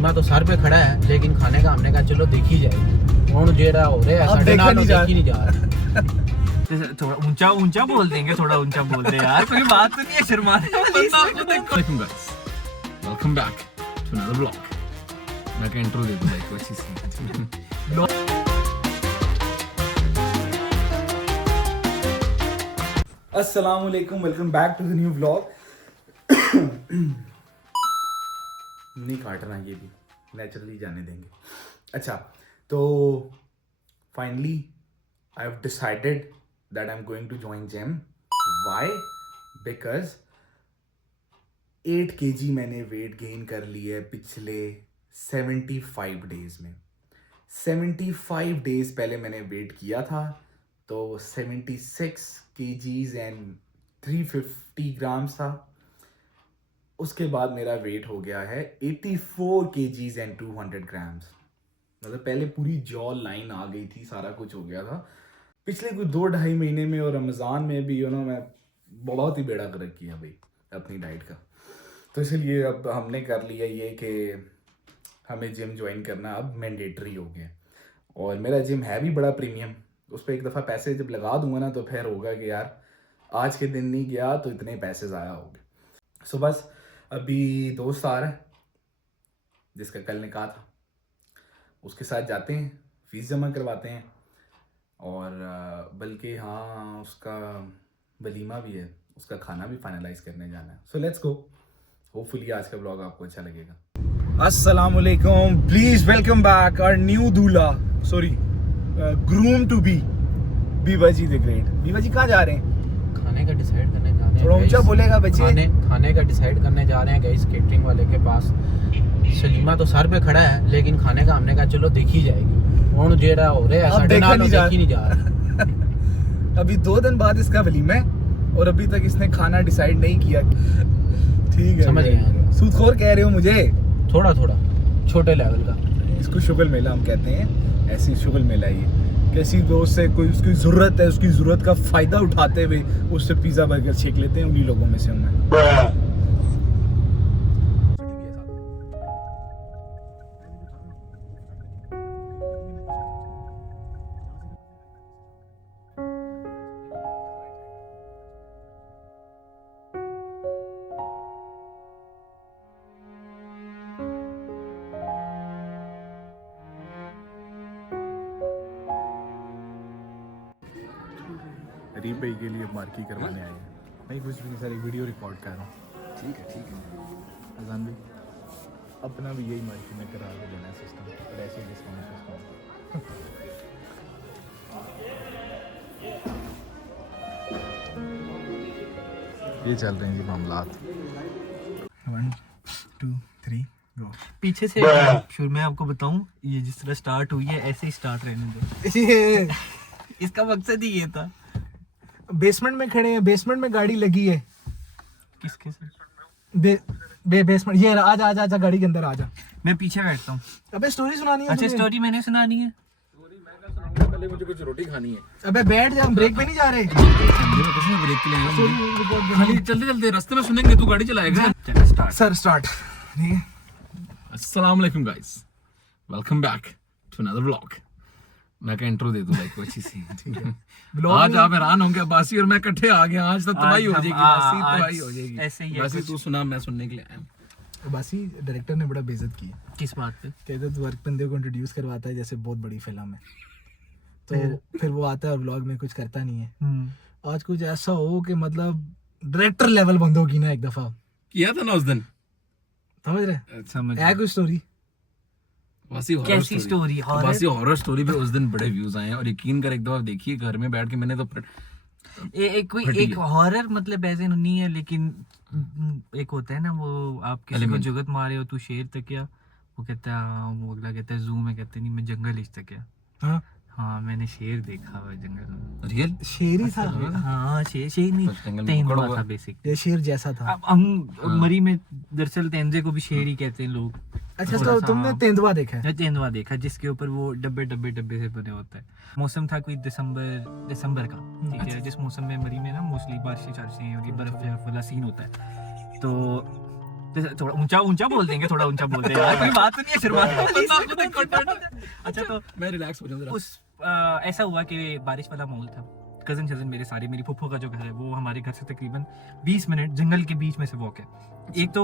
सलीमा तो सर पे खड़ा है, लेकिन खाने का हमने कहा चलो देखी जाएगी। हुण जेड़ा हो रहा है साडे नाल देखी नहीं जा रहा। थोड़ा ऊंचा ऊंचा बोल देंगे, थोड़ा ऊंचा बोल दे यार, कोई बात तो नहीं है, शर्माने बंदा आपको देखो। Welcome back to another vlog. मैं क्या इंट्रो दे दूं भाई को अच्छी सी। अस्सलाम वालेकुम, welcome back to the new vlog. नहीं काटना, ये भी नेचुरली जाने देंगे। अच्छा, तो finally I have decided that I am going to join gym. Why? Because 8 kg मैंने वेट गेन कर लिया है पिछले 75 डेज में। 75 डेज पहले मैंने वेट किया था, तो 76 kgs एंड 350 ग्राम्स था। उसके बाद मेरा वेट हो गया है 84 kgs एंड 200 ग्राम्स। मतलब पहले पूरी जॉ लाइन आ गई थी, सारा कुछ हो गया था पिछले कुछ 2-2.5 महीने में। और रमज़ान में भी मैं बहुत ही बेड़ा गर्क किया भाई अपनी डाइट का। तो इसलिए अब हमने कर लिया ये कि हमें जिम ज्वाइन करना अब मैंडेटरी हो गया। और मेरा जिम है भी बड़ा प्रीमियम, उस पर एक दफ़ा पैसे जब लगा दूंगा ना तो फिर होगा कि यार आज के दिन नहीं गया तो इतने पैसे ज़ाया हो गए। सो बस अभी दोस्त आ रहा है जिसका कल निकाह था, उसके साथ जाते हैं, फीस जमा करवाते हैं। और बल्कि हाँ, उसका वलीमा भी है, उसका खाना भी फाइनलाइज करने जाना है। So let's go. होपफुली आज का ब्लॉग आपको अच्छा लगेगा। अस्सलाम वालेकुम, please welcome back our new दूल्हा, sorry groom to be, Biva ji the great. Biva ji कहाँ जा रहे हैं? खाने का डिसाइड करने जा रहे हैं। थोड़ा ऊंचा बोलेगा बच्चे। खाने का डिसाइड करने जा रहे हैं गाइस, केटरिंग वाले के पास। सलीमा तो सर पे खड़ा है, लेकिन खाने का हमने कहा चलो देखी जाएगी। हुण जेड़ा हो रहा है साडे नाल देखी नहीं जा रहा। अभी 2 दिन बाद इसका वलीमा है और अभी तक इसने खाना डिसाइड नहीं किया। ठीक है, समझ गए। सूदखोर कह रहे हो मुझे? थोड़ा थोड़ा छोटे लेवल का। इसको शुगल मेला हम कहते हैं, ऐसी शुगल मेला ये। किसी दोस्त से कोई उसकी ज़रूरत है, उसकी ज़रूरत का फ़ायदा उठाते हुए उससे पिज़्ज़ा बर्गर छींक लेते हैं, उन्हीं लोगों में से हूँ मैं। रीप भाई के लिए मार्की करवाने आए हैं। नहीं कुछ भी नहीं सर, एक वीडियो रिकॉर्ड कर रहा हूँ। ठीक है। अजान भाई अपना भी यही मार्की में करा के देना है सिस्टम, और ऐसे डिस्काउंट सिस्टम। ये चल रहे हैं जी मामलात। 1 2 3 गो। पीछे से शुरू में आपको बताऊं, ये जिस तरह स्टार्ट हुई है ऐसे ही स्टार्ट रहने दो। इसका मकसद ही ये था। बेसमेंट में खड़े हैं, बेसमेंट में गाड़ी लगी है। किसके साथ? बेसमेंट ये आजा आजा आजा, गाड़ी के अंदर आजा। मैं पीछे बैठता हूँ। अबे स्टोरी सुनानी है। अच्छा, स्टोरी मैंने सुनानी है। पहले मुझे कुछ रोटी खानी है। अबे बैठ जा, हम ब्रेक पे नहीं जा रहे। ब्रेक के लिए आया हूं। खाली चलते चलते रास्ते में सुनेंगे, तू गाड़ी चलाएगा। चलो स्टार्ट। Sir start. ठीक है, अस्सलाम वालेकुम guys, welcome back to another vlog. मैं क्या इंट्रो दे दूं भाई को अच्छी सी। ठीक है। आज आप हैरान होंगे, बासी और मैं इकट्ठे आ गए। आज तो तबाही हो जाएगी, बासी आज तबाही हो जाएगी। ऐसे ही है बासी कुछ। तू सुना, मैं सुनने के लिए आया हूं। बासी डायरेक्टर ने बड़ा बेइज्जत की। किस बात पे? कहते तो वर्क बंदे को इंट्रोड्यूस करवाता है जैसे बहुत बड़ी फिल्म है, तो फिर वो आता है और व्लॉग में कुछ करता नहीं है। आज कुछ ऐसा हो कि मतलब डायरेक्टर लेवल बंदों की ना एक दफा किया था ना उस दिन, समझ रहे समझ है कुछ स्टोरी। बासी हॉरर कैसी स्टोरी? हॉरर? बासी हॉरर स्टोरी पे उस दिन बड़े व्यूज आए हैं। और यकीन कर, एक दफा देखिए घर में बैठ के मैंने तो एक हॉरर मतलब ऐसे नहीं है, लेकिन एक होता है ना, वो आप किसी को जुगत मारे हो, तू शेर तक क्या, वो कहता है, वो अगला कहता है जू में, कहते नहीं मैं जंगल इस तक क्या। हाँ, मैंने शेर देखा हुआ है जंगल में। रियल शेर ही था। हाँ, शेर नहीं, तेंदुआ था बेसिक। ये शेर जैसा था। अब हम मरी में दरअसल तेंदुए को भी शेर ही कहते हैं लोग। अच्छा, तो तुमने तेंदुआ देखा है? तेंदुआ देखा, जिसके ऊपर वो डब्बे डब्बे डब्बे से बने होता है। मौसम था कोई दिसंबर का, ठीक है, जिस मौसम में मरी में ना मोस्टली बारिशें चारिशें होती, बर्फ वाला सीन होता है। तो थोड़ा ऊंचा ऊंचा बोल देंगे, थोड़ा ऊंचा बोल देंगे यार, कोई बात नहीं है शर्मा। अच्छा तो मैं रिलैक्स हो जाऊं जरा। उस ऐसा हुआ कि बारिश वाला माहौल था, कजन मेरे सारे, मेरी फुफ्फो का जो घर है वो हमारे घर से तकरीबन 20 मिनट जंगल के बीच में से वॉक है। एक तो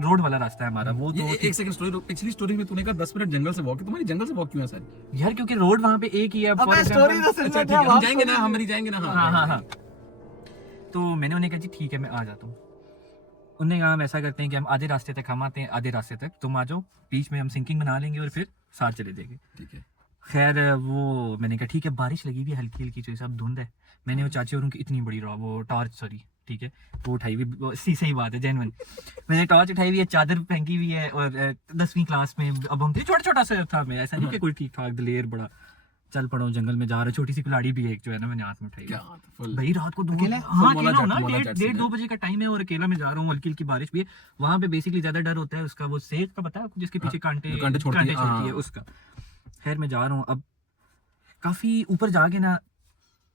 रोड वाला रास्ता है हमारा, वो तो एक सेकंड स्टोरी, पिछली स्टोरी में तूने कहा 10 मिनट जंगल से वॉक है, तुम्हारी जंगल से वॉक क्यों है सर? यार क्योंकि रोड वहाँ पे एक ही है। अब मैं स्टोरी तो सुन अच्छा ठीक है, हम जाएंगे ना, हम नहीं जाएंगे ना। हाँ। तो मैंने उन्हें कहा जी ठीक है मैं आ जाता हूँ। उन्होंने कहा हम ऐसा करते हैं कि हम आधे रास्ते तक हम आते हैं, आधे रास्ते तक तुम आ जाओ, बीच में हम सिंकिंग बना लेंगे और फिर साथ चले जाएंगे। ठीक है। खैर वो मैंने कहा ठीक है, बारिश लगी हुई है हल्की हल्की, जो सब धुंध है। मैंने वो चाची और उनकी इतनी बड़ी वो टॉर्च, सॉरी ठीक है, वो उठाई हुई, सही बात है जेन्युइन, मैंने टॉर्च उठाई हुई है, चादर फेंकी हुई है, और 10वीं क्लास में अब हम थे, छोटा सा था मैं, ऐसा नहीं कि कोई ठीक ठाक दलेर बड़ा चल पड़ो जंगल में जा रहे, छोटी सी कुल्हाड़ी भी एक जो है ना मैंने हाथ में उठाई। भाई रात को अकेला? हाँ अकेला हूँ ना, 1:30-2 बजे का टाइम है और अकेला में जा रहा हूँ, हल्की हल्की बारिश भी है। वहाँ पे बेसिकली ज्यादा डर होता है उसका, वो सेब का पता है आपको, जिसके पीछे कांटे छोड़ती है उसका। खैर मैं जा रहा हूँ, अब काफी ऊपर जाके ना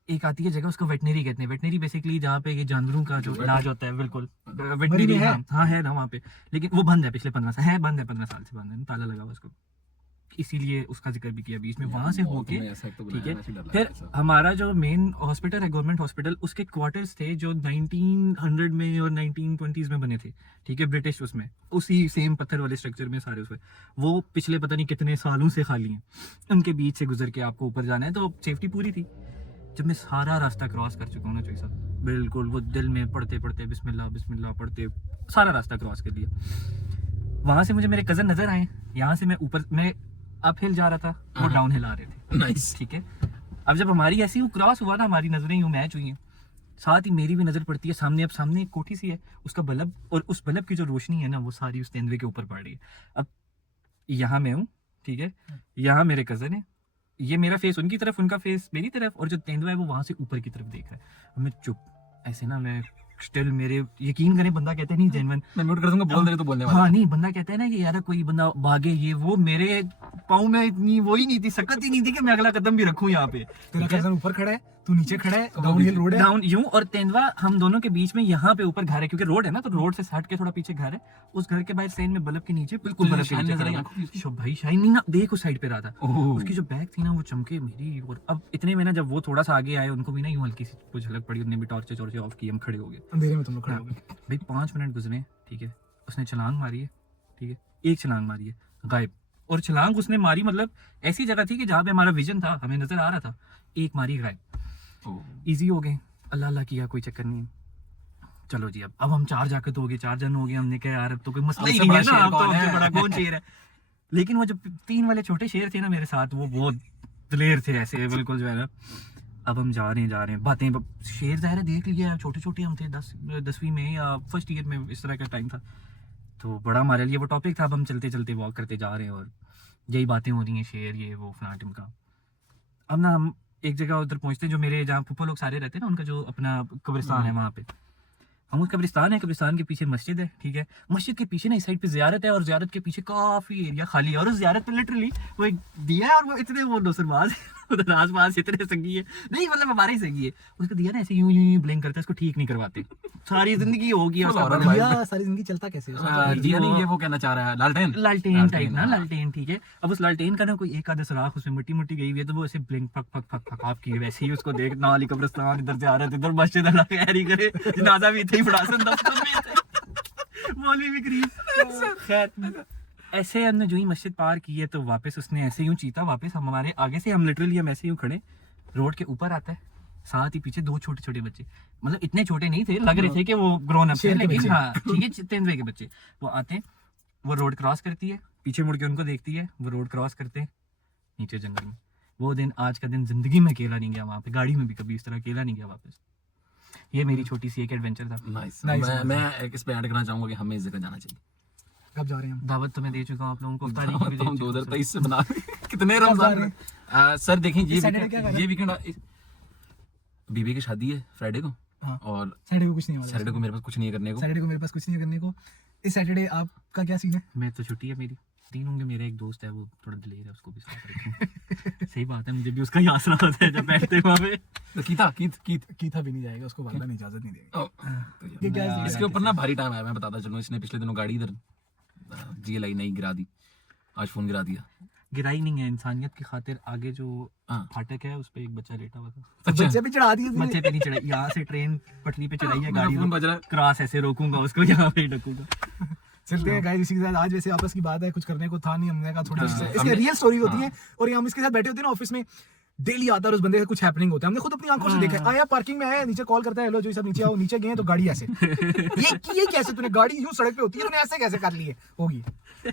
एक आती है जगह, उसको वेटनरी कहते हैं। वेटनरी बेसिकली जहाँ पे ये जानवरों का जो इलाज होता है, बिल्कुल वेटनरी है। हाँ है ना वहाँ पे, लेकिन वो बंद है पिछले 15 साल, है बंद है 15 साल से बंद है, ताला लगा हुआ उसको, इसीलिए उसका जिक्र भी किया बीच में। वहां से होके ठीक है, फिर हमारा जो मेन हॉस्पिटल है गवर्नमेंट हॉस्पिटल, उसके क्वार्टर्स थे जो 1900 में और 1920s में बने थे, ठीक है, ब्रिटिश, उसमें उसी सेम पत्थर वाले स्ट्रक्चर में सारे उसमें, वो पिछले पता नहीं कितने सालों से खाली हैं। उनके बीच से गुजर के आपको ऊपर जाना है, तो सेफ्टी पूरी थी। जब मैं सारा रास्ता क्रॉस कर चुका हूँ ना चोई साहब, बिल्कुल वो दिल में पढ़ते पढ़ते बिस्मिल्लाह बिस्मिल्लाह पढ़ते सारा रास्ता क्रॉस कर लिया। वहां से मुझे मेरे कजन नजर आए, यहाँ से मैं ऊपर, मैं अप हिल जा रहा था, वो डाउन हिल आ रहे थे। नाइस। ठीक है, अब जब हमारी ऐसी वो क्रॉस हुआ ना, हमारी नजरें यूं मैच हुई हैं, साथ ही मेरी भी नजर पड़ती है सामने। अब सामने एक कोठी सी है, उसका बल्ब, और उस बल्ब की जो रोशनी है ना वो सारी उस तेंदुए के ऊपर पड़ रही है। अब यहाँ मैं हूँ, ठीक है, यहाँ मेरे कजन है, ये मेरा फेस उनकी तरफ, उनका फेस मेरी तरफ, और जो तेंदुआ है वो वहां से ऊपर की तरफ देख रहा है। मैं चुप ऐसे ना, मैं स्टिल, मेरे यकीन करें, बंदा कहता है नहीं जेन्युइन, मैं म्यूट कर दूंगा, बोल दे रहे तो बोलने वाला। हाँ नहीं, बंदा कहता है ना कि यार कोई बंदा भागे, ये वो, मेरे पाँव में इतनी वो ही नहीं थी, सकत ही नहीं थी कि मैं अगला कदम भी रखूं यहाँ पे। तेरा कजन ऊपर खड़ा है, तू नीचे खड़ा है, डाउन हिल रोड है, डाउन यूं, और तेंदुआ हम दोनों के बीच में यहाँ पे ऊपर घर है, क्योंकि रोड है ना, तो रोड से हट के थोड़ा पीछे घर है, उस घर के बाहर साइड में बल्ब के नीचे, बिल्कुल बल्ब के नीचे शो भाई शाइन नहीं ना, देख उस साइड पे रहा था, उसकी जो बैग थी ना वो चमके मेरी। और अब इतने में ना जब वो थोड़ा सा आगे आए, उनको भी ना यूं हल्की सी कुछ झलक पड़ी, उन्होंने भी टॉर्च ऑफ की, हम खड़े हो गए अंधेरे में तुम लोग खड़े हो गए। भाई 5 मिनट गुजरे, ठीक है, उसने छलांग मारी है, ठीक है, एक छलांग मारी है, गायब। और छलांग उसने मारी मतलब ऐसी जगह थी कि जहाँ पे हमारा विजन था, हमें नजर आ रहा था, एक मारी गायब। इजी हो गए, अल्लाह अल्लाह किया, कोई चक्कर नहीं। चलो जी, अब हम 4 जाकर तो हो गए, 4 जन हो गए, हमने कहा यार अब तो कोई मसला ही नहीं है ना, अब तो हमसे बड़ा कौन शेर है। लेकिन वो जो 3 वाले छोटे शेर थे ना मेरे साथ, वो बहुत दिलेर थे ऐसे, बिल्कुल जो है ना। अब हम जा रहे हैं बातें, शेर ज़ाहिर है देख लिया, छोटे छोटे हम थे, 10वीं में या फर्स्ट ईयर में, इस तरह का टाइम था, तो बड़ा हमारे लिए वो टॉपिक था। अब हम चलते चलते वॉक करते जा रहे हैं और यही बातें हो रही हैं, शेर ये वो फलां टिमका। अब ना हम एक जगह उधर पहुंचते, जो मेरे जहाँ फुप्पो लोग सारे रहते हैं ना, उनका जो अपना कब्रिस्तान है वहाँ पे, हम उस कब्रिस्तान है, कब्रिस्तान के पीछे मस्जिद है, ठीक है, मस्जिद के पीछे ना इस साइड पे ज़ियारत है, और ज़ियारत के पीछे काफ़ी एरिया खाली है, और उस ज़ियारत पे लिटरली वो एक दिया है, और वो इतने वो नौसरबाज उधर आस पास इतने संगी है, नहीं मतलब हमारे ही संगी है, उसका दिया ना ऐसे यूं यूं ब्लिंक करता है, उसको ठीक नहीं करवाते, सारी जिंदगी होगी दिया, सारी जिंदगी चलता कैसे है? दिया नहीं, ये वो कहना चाह रहा है लालटेन टाइप ना, लालटेन, ठीक है। अब उस लालटेन का ना कोई एक आधा सुराख उसमें मिट्टी मिट्टी गई हुई है, तो वो ऐसे blink fuck fuck fuck fuck आप की, वैसे ही उसको देख ना, अली कब्रिस्तान इधर से आ रहे थे, इधर मस्जिद, अल्लाह खैर ही करे, जनाजा भी इथे ही पड़ा सन, दफ्तर में मौलवी भी करीब। खैर ऐसे हमने जो ही मस्जिद पार की है, तो वापस उसने ऐसे यूं चीता वापस हमारे आगे से, हम लिटरली हम ऐसे यूं खड़े, रोड के ऊपर आता है, साथ ही पीछे 2 छोटे छोटे बच्चे, मतलब इतने छोटे नहीं थे, लग रहे थे कि वो ग्रोन अप थे, लेकिन हाँ ठीक है, तेंदुए के बच्चे। वो आते हैं, वो रोड क्रॉस करती है, पीछे मुड़ के उनको देखती है, वो रोड क्रॉस करते हैं नीचे जंगल में। वो दिन, आज का दिन जिंदगी में अकेला नहीं गया वहाँ पे, गाड़ी में भी कभी इस तरह अकेला नहीं गया वापस। ये मेरी छोटी सी एक एडवेंचर था। नाइस। मैं इस पे ऐड करना चाहूंगा कि हमें इस जगह जाना चाहिए। कब जा रहे हैं हम? दावत तो मैं दे चुका हूँ आप लोगों को, 2023 से बना कितने रमजान सर देखें, ये वीकेंड बीबी की शादी है फ्राइडे को, हाँ। और सैटरडे को कुछ नहीं, सैटरडे को मेरे पास कुछ नहीं है करने को, सैटरडे को मेरे पास कुछ नहीं है करने को। इस सैटरडे आपका क्या सीन है? मैं तो छुट्टी है मेरी, तीन होंगे। मेरे एक दोस्त है वो थोड़ा दिलेर है, उसको भी साथ रखें। सही बात है, मुझे भी उसका ही आसरा होता है जब बैठते वहाँ पे। तो कीथा भी नहीं जाएगा, उसको वाला नहीं इजाजत नहीं देगा। तो यार, इसके ऊपर ना भारी टाइम आया, मैं बताता चलूं। इसने पिछले दिनों गाड़ी इधर GLI नहीं गिरा दी, आज फोन गिरा दिया। गिराई नहीं है, इंसानियत की खातिर आगे जो हाँ। फाटक है उस पे एक बच्चा लेटा हुआ था। अच्छा। बच्चे भी चढ़ा दिए तूने। बच्चे पे नहीं चढ़ाई, यहाँ से ट्रेन पटरी पे चढ़ाई है, मेरा गाड़ी फोन बज रहा क्रॉस ऐसे रोकूंगा उसको, यहाँ पे ढकूंगा। चलते हैं गाइस इसी के साथ। आज वैसे आपस की बात है, कुछ करने को था नहीं, हमने कहा थोड़ा हाँ, इसकी हमने- रियल स्टोरी होती हाँ। है। और ये हम इसके साथ बैठे होते हैं ना ऑफिस में, डेली आता है और उस बंदे का कुछ हैपनिंग होता है। हमने खुद अपनी आंखों से देखा है। आया पार्किंग में आया, नीचे कॉल करता है, हेलो जो सब नीचे आओ। नीचे गए तो गाड़ी ऐसे ये कैसे तूने गाड़ी यूं सड़क पे होती है, तूने ऐसे कैसे कर ली है होगी,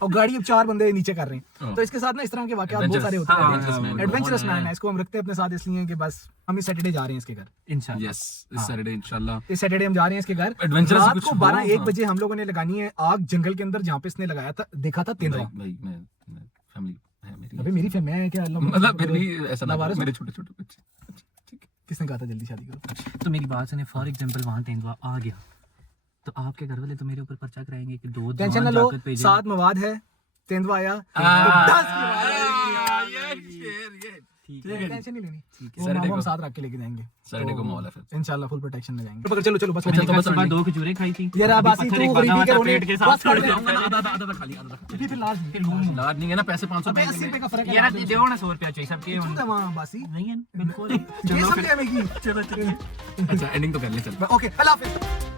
और गाड़ी अब 4 बंदे नीचे कर रहे हैं। तो इसके साथ ना इस तरह के वाकयात बहुत सारे होते हैं। एडवेंचरस मैन है, इसको हम रखते हैं अपने साथ इसलिए कि बस हम इस सैटरडे जा रहे हैं इसके घर। इंशाल्लाह यस, इस सैटरडे इंशाल्लाह इस सैटरडे हम जा रहे हैं इसके घर। Adventurous रात कुछ को हो, 12-1 हाँ। बजे हम लोगों ने लगानी है आग जंगल के अंदर, जहाँ पे इसने लगाया था, देखा था तेंदुआ। भाई मैं फैमिली है मेरी। अबे मेरी फैमिली है क्या? मतलब फिर भी ऐसा ना, नावारिस हो। मेरे छोटे छोटे बच्चे। ठीक है। किसने कहा था जल्दी शादी करो? तो मेरी बात सुने, फॉर एग्जांपल वहां तेंदुआ आ गया तो आपके घर वाले तो मेरे ऊपर पर्चा कराएंगे कि 2 टेंशन ना लो, 7 मवाद है, तेंदुआ आया तो 10 की बात है। ठीक ठीक है, टेंशन नहीं लेनी। वो Saturday मामू हम को- साथ रख के लेके जाएंगे। सैटरडे को मॉल है फिर। इंशाल्लाह फुल प्रोटेक्शन में जाएंगे। चलो चलो बस अच्छा, चलो, बस सुबह 2 खजूरें खाई थी यार अब आसी तू गरीबी के रोने पेट के साथ बस कर दे। आधा खाली आधा फिर लास्ट लाड नहीं है ना, पैसे 500 अबे 80 रुपए का फर्क है। यार देओ ना 100 रुपया चाहिए सबके तू तो वहाँ बासी नहीं है बिल्कुल। ये सब क्या में की। अच्छा एंडिंग तो कर ले चल। ओके अल्लाह हाफिज़।